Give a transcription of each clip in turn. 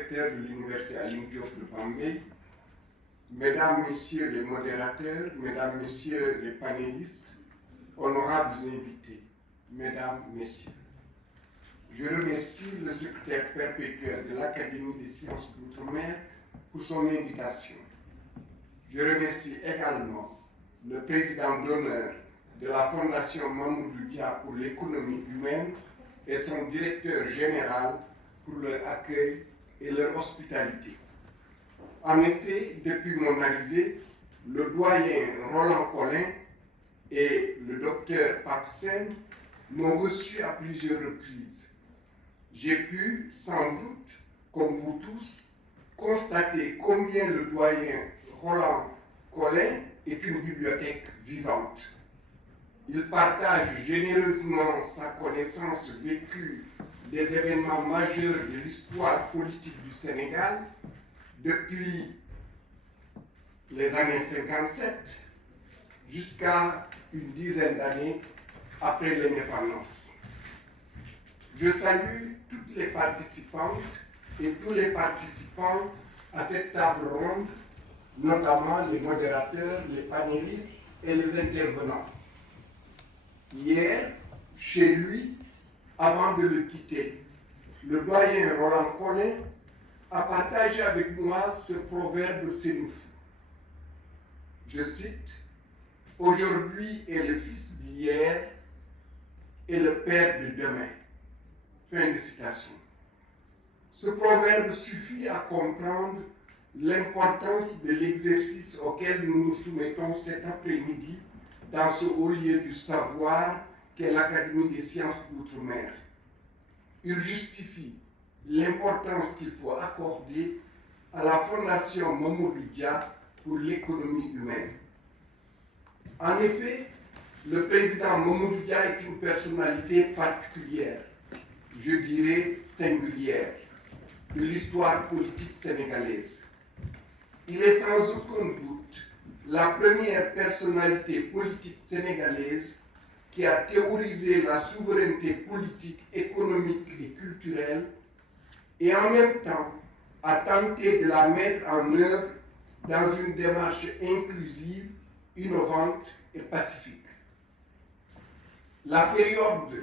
recteur de l'Université Alioune Diop de Bambey, Mesdames, Messieurs les modérateurs, Mesdames, Messieurs les panélistes, honorables invités, Mesdames, Messieurs, je remercie le secrétaire perpétuel de l'Académie des sciences d'outre-mer pour son invitation. Je remercie également le président d'honneur de la Fondation Mamoudou Dia pour l'économie humaine et son directeur général pour leur accueil et leur hospitalité. En effet, depuis mon arrivée, le doyen Roland Collin et le docteur Papsen m'ont reçu à plusieurs reprises. J'ai pu, sans doute, comme vous tous, constater combien le doyen Roland Collin est une bibliothèque vivante. Il partage généreusement sa connaissance vécue des événements majeurs de l'histoire politique du Sénégal depuis les années 57 jusqu'à une dizaine d'années après l'indépendance. Je salue toutes les participantes et tous les participants à cette table ronde, notamment les modérateurs, les panélistes et les intervenants. Hier, chez lui, avant de le quitter, le doyen Roland Collin a partagé avec moi ce proverbe sénoufou. Je cite, « Aujourd'hui est le fils d'hier et le père de demain. » Fin de citation. Ce proverbe suffit à comprendre l'importance de l'exercice auquel nous nous soumettons cet après-midi dans ce haut lieu du savoir qu'est l'Académie des sciences d'outre-mer. Il justifie l'importance qu'il faut accorder à la Fondation Mamoudou Dia pour l'économie humaine. En effet, le président Mamoudou Dia est une personnalité particulière, je dirais singulière, de l'histoire politique sénégalaise. Il est sans aucun doute la première personnalité politique sénégalaise qui a théorisé la souveraineté politique, économique et culturelle et en même temps a tenté de la mettre en œuvre dans une démarche inclusive, innovante et pacifique. La période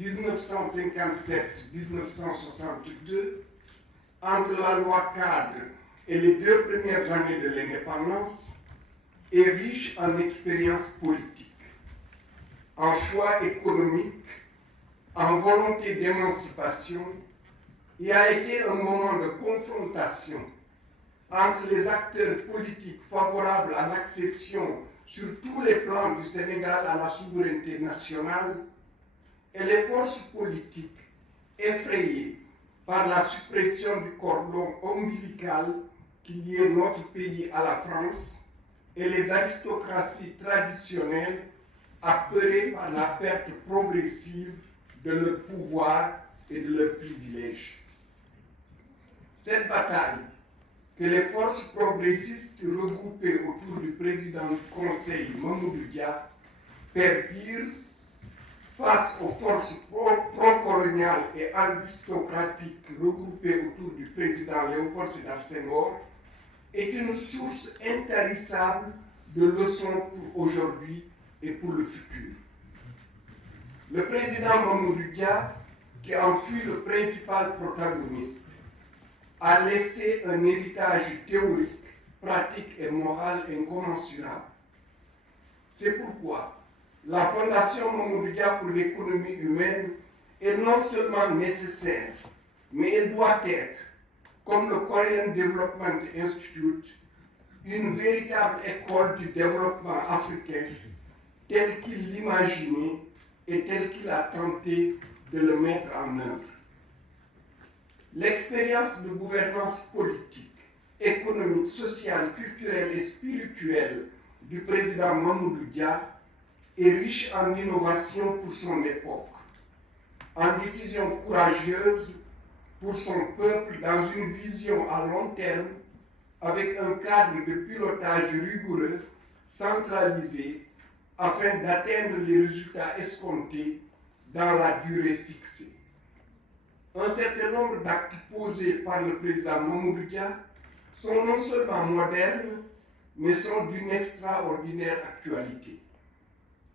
1957-1962, entre la loi cadre et les 2 premières années de l'indépendance, est riche en expérience politique, en choix économique, en volonté d'émancipation, et a été un moment de confrontation entre les acteurs politiques favorables à l'accession sur tous les plans du Sénégal à la souveraineté nationale et les forces politiques effrayées par la suppression du cordon ombilical qui liait notre pays à la France et les aristocraties traditionnelles apeurées par la perte progressive de leur pouvoir et de leurs privilèges. Cette bataille que les forces progressistes regroupées autour du président du Conseil Mamoudou Dia perdirent face aux forces pro-coloniales et aristocratiques regroupées autour du président Léopold Sédar Senghor est une source intarissable de leçons pour aujourd'hui et pour le futur. Le président Mamoudou Dia, qui en fut le principal protagoniste, a laissé un héritage théorique, pratique et moral incommensurable. C'est pourquoi la Fondation Mamoudou Dia pour l'économie humaine est non seulement nécessaire, mais elle doit être, comme le Korean Development Institute, une véritable école du développement africain tel qu'il l'imaginait et tel qu'il a tenté de le mettre en œuvre. L'expérience de gouvernance politique, économique, sociale, culturelle et spirituelle du président Mamoudou Dia est riche en innovation pour son époque, en décisions courageuses pour son peuple dans une vision à long terme, avec un cadre de pilotage rigoureux, centralisé, afin d'atteindre les résultats escomptés dans la durée fixée. Un certain nombre d'actes posés par le président Mamadou Dia sont non seulement modernes, mais sont d'une extraordinaire actualité.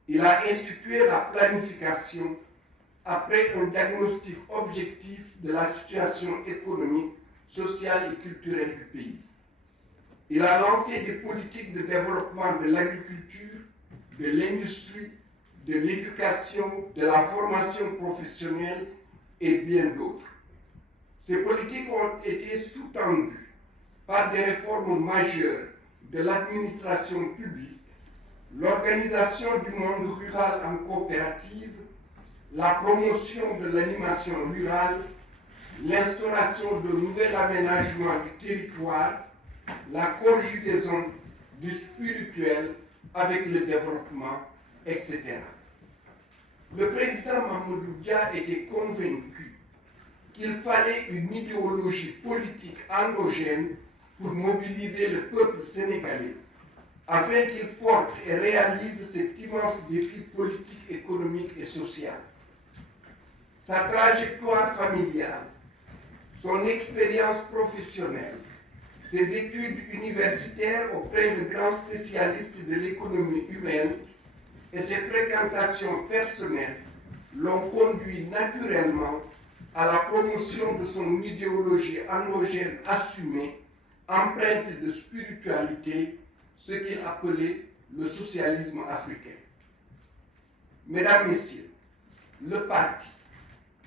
Il a institué la planification après un diagnostic objectif de la situation économique, sociale et culturelle du pays. Il a lancé des politiques de développement de l'agriculture, de l'industrie, de l'éducation, de la formation professionnelle et bien d'autres. Ces politiques ont été sous-tendues par des réformes majeures de l'administration publique, l'organisation du monde rural en coopérative, la promotion de l'animation rurale, l'instauration de nouveaux aménagements du territoire, la conjugaison du spirituel avec le développement, etc. Le président Mamadou Dia était convaincu qu'il fallait une idéologie politique endogène pour mobiliser le peuple sénégalais afin qu'il porte et réalise cet immense défi politique, économique et social. Sa trajectoire familiale, son expérience professionnelle, ses études universitaires auprès de grands spécialistes de l'économie humaine et ses fréquentations personnelles l'ont conduit naturellement à la promotion de son idéologie endogène assumée, empreinte de spiritualité, ce qu'il appelait le socialisme africain. Mesdames, Messieurs, le parti,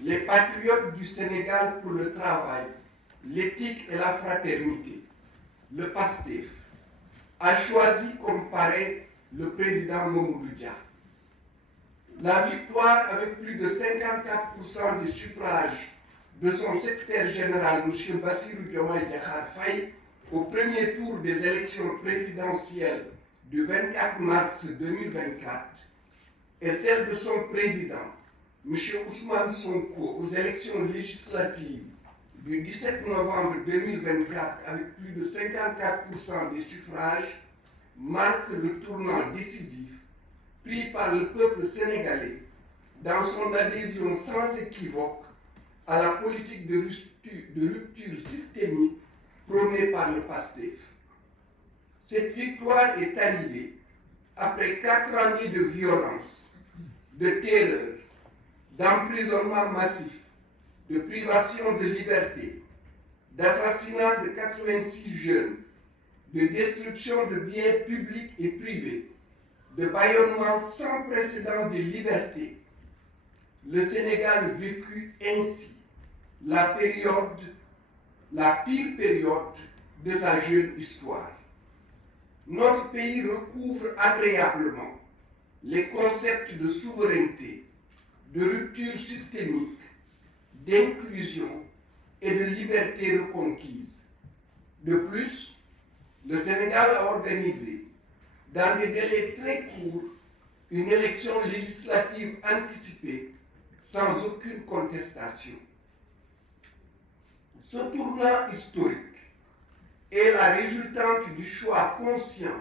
les patriotes du Sénégal pour le travail, l'éthique et la fraternité, le PASTEF, a choisi comme parrain le président Mamadou Dia. La victoire avec plus de 54% des suffrages de son secrétaire général, M. Bassirou Diomaye Diakhar Faye, au premier tour des élections présidentielles du 24 mars 2024, et celle de son président, M. Ousmane Sonko, aux élections législatives du 17 novembre 2024 avec plus de 54% des suffrages, marque le tournant décisif pris par le peuple sénégalais dans son adhésion sans équivoque à la politique de rupture systémique prônée par le PASTEF. Cette victoire est arrivée après 4 années de violence, de terreur, d'emprisonnement massif, de privation de liberté, d'assassinat de 86 jeunes, de destruction de biens publics et privés, de bâillonnement sans précédent de liberté. Le Sénégal vécut ainsi la pire période de sa jeune histoire. Notre pays recouvre agréablement les concepts de souveraineté, de rupture systémique, d'inclusion et de liberté reconquise. De plus, le Sénégal a organisé, dans des délais très courts, une élection législative anticipée sans aucune contestation. Ce tournant historique est la résultante du choix conscient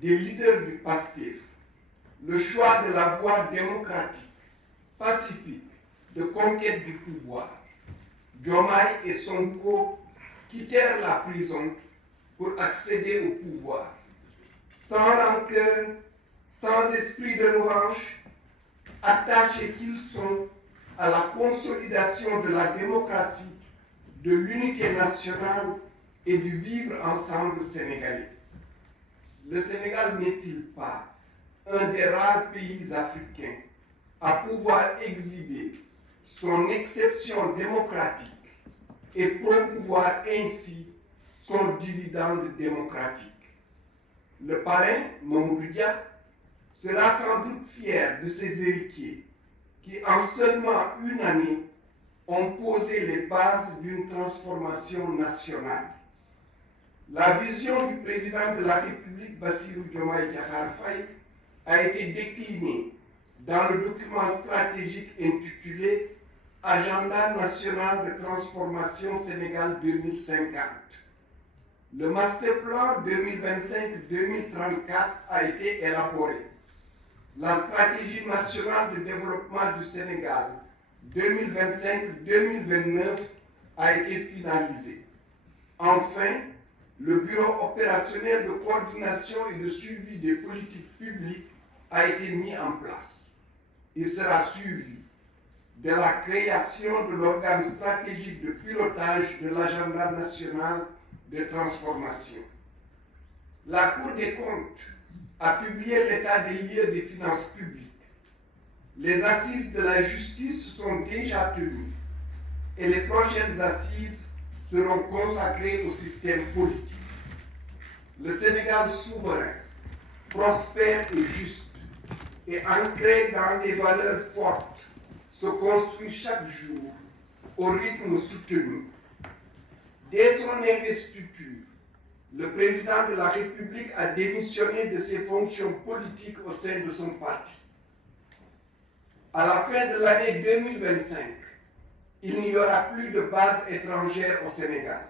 des leaders du PASTEF, le choix de la voie démocratique, pacifique, de conquête du pouvoir. Diomaye et Sonko quittèrent la prison pour accéder au pouvoir, sans rancœur, sans esprit de revanche, attachés qu'ils sont à la consolidation de la démocratie, de l'unité nationale et du vivre ensemble sénégalais. Le Sénégal n'est-il pas un des rares pays africains à pouvoir exhiber son exception démocratique et promouvoir ainsi son dividende démocratique? Le parrain, Mamadou Dia, sera sans doute fier de ses héritiers qui, en seulement une année, ont posé les bases d'une transformation nationale. La vision du président de la République, Bassirou Diomaye Diakhar Faye, a été déclinée dans le document stratégique intitulé Agenda national de transformation Sénégal 2050. Le master plan 2025-2034 a été élaboré. La stratégie nationale de développement du Sénégal 2025-2029 a été finalisé. Enfin, le Bureau opérationnel de coordination et de suivi des politiques publiques a été mis en place. Il sera suivi de la création de l'organe stratégique de pilotage de l'agenda national de transformation. La Cour des comptes a publié l'état des lieux des finances publiques. Les assises de la justice sont déjà tenues et les prochaines assises seront consacrées au système politique. Le Sénégal souverain, prospère et juste, et ancré dans des valeurs fortes, se construit chaque jour au rythme soutenu. Dès son investiture, le président de la République a démissionné de ses fonctions politiques au sein de son parti. À la fin de l'année 2025, il n'y aura plus de base étrangère au Sénégal.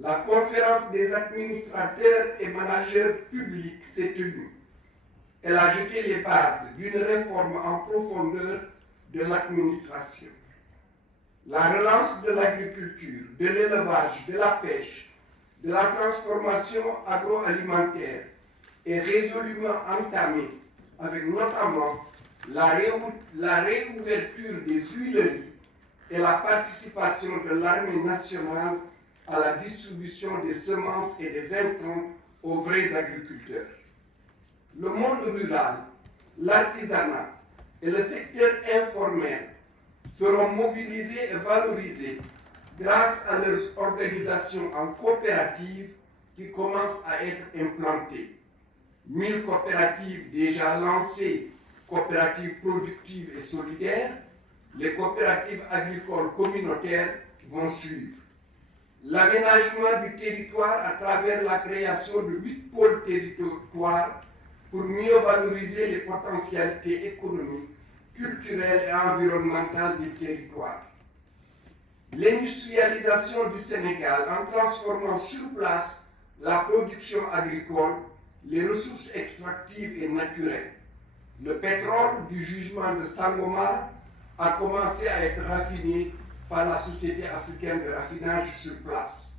La conférence des administrateurs et managers publics s'est tenue. Elle a jeté les bases d'une réforme en profondeur de l'administration. La relance de l'agriculture, de l'élevage, de la pêche, de la transformation agroalimentaire est résolument entamée avec notamment la réouverture des huileries et la participation de l'armée nationale à la distribution des semences et des intrants aux vrais agriculteurs. Le monde rural, l'artisanat et le secteur informel seront mobilisés et valorisés grâce à leurs organisations en coopératives qui commencent à être implantées. 1000 coopératives déjà lancées, coopératives productives et solidaires, les coopératives agricoles communautaires vont suivre. L'aménagement du territoire à travers la création de 8 pôles territoires pour mieux valoriser les potentialités économiques, culturelles et environnementales du territoire. L'industrialisation du Sénégal en transformant sur place la production agricole, les ressources extractives et naturelles. Le pétrole du jugement de Sangomar a commencé à être raffiné par la Société africaine de raffinage sur place.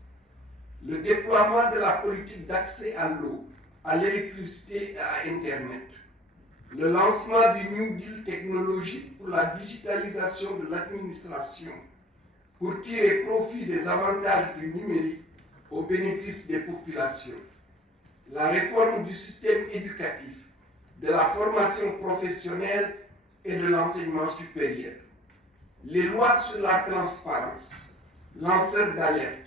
Le déploiement de la politique d'accès à l'eau, à l'électricité et à Internet. Le lancement du New Deal technologique pour la digitalisation de l'administration, pour tirer profit des avantages du numérique au bénéfice des populations. La réforme du système éducatif, de la formation professionnelle et de l'enseignement supérieur. Les lois sur la transparence, lanceurs d'alerte,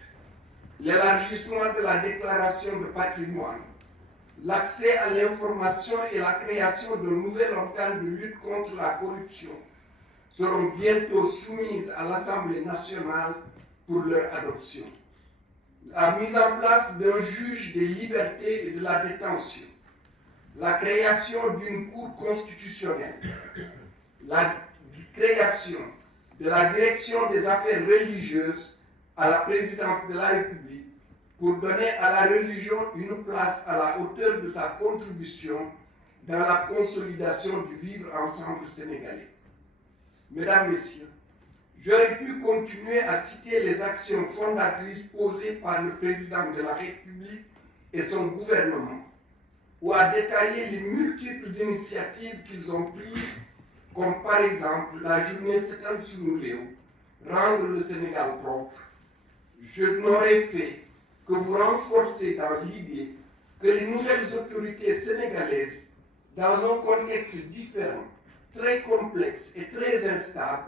l'élargissement de la déclaration de patrimoine, l'accès à l'information et la création de nouvel organe de lutte contre la corruption seront bientôt soumises à l'Assemblée nationale pour leur adoption. La mise en place d'un juge des libertés et de la détention, la création d'une cour constitutionnelle, la création de la direction des affaires religieuses à la présidence de la République pour donner à la religion une place à la hauteur de sa contribution dans la consolidation du vivre ensemble sénégalais. Mesdames, Messieurs, j'aurais pu continuer à citer les actions fondatrices posées par le président de la République et son gouvernement, ou à détailler les multiples initiatives qu'ils ont prises, comme par exemple la journée Setal Sunu Réew, rendre le Sénégal propre. Je n'aurais fait que vous renforcer dans l'idée que les nouvelles autorités sénégalaises, dans un contexte différent, très complexe et très instable,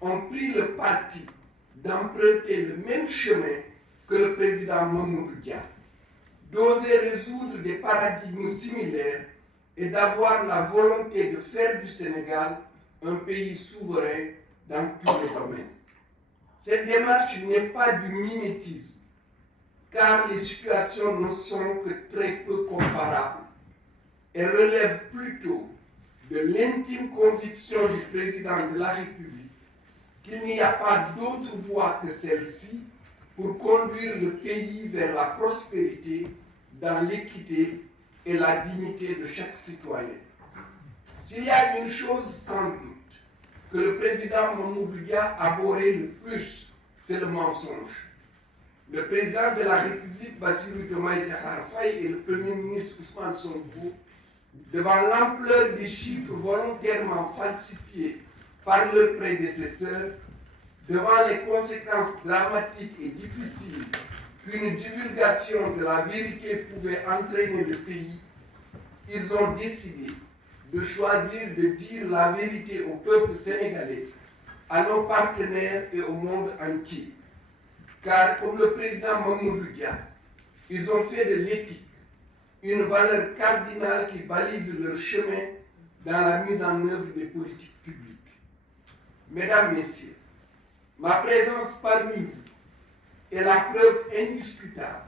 ont pris le parti d'emprunter le même chemin que le président Mamadou Dia, d'oser résoudre des paradigmes similaires et d'avoir la volonté de faire du Sénégal un pays souverain dans tous les domaines. Cette démarche n'est pas du mimétisme, car les situations ne sont que très peu comparables. Elle relève plutôt de l'intime conviction du président de la République qu'il n'y a pas d'autre voie que celle-ci pour conduire le pays vers la prospérité dans l'équité et la dignité de chaque citoyen. S'il y a une chose sans doute que le président Mamadou Dia abhorrait le plus, c'est le mensonge. Le président de la République, Bassirou Diomaye Diakhar Faye, et le Premier ministre Ousmane Sonko, devant l'ampleur des chiffres volontairement falsifiés par leurs prédécesseurs, devant les conséquences dramatiques et difficiles qu'une divulgation de la vérité pouvait entraîner le pays, ils ont décidé de choisir de dire la vérité au peuple sénégalais, à nos partenaires et au monde entier. Car, comme le président Mamadou Dia, ils ont fait de l'éthique une valeur cardinale qui balise leur chemin dans la mise en œuvre des politiques publiques. Mesdames, Messieurs, ma présence parmi vous est la preuve indiscutable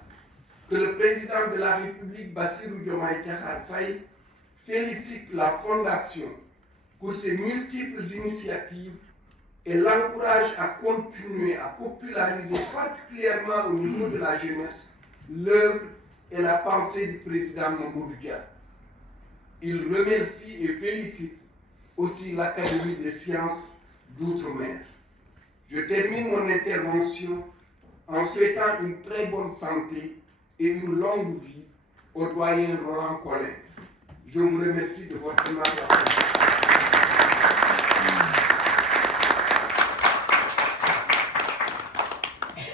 que le président de la République, Bassirou Diomaye Diakhar Faye, félicite la Fondation pour ses multiples initiatives et l'encourage à continuer à populariser, particulièrement au niveau de la jeunesse, l'œuvre et la pensée du président Mamadou Dia. Il remercie et félicite aussi l'Académie des sciences d'outre-mer. Je termine mon intervention en souhaitant une très bonne santé et une longue vie au doyen Roland Collin. Je vous remercie de votre attention.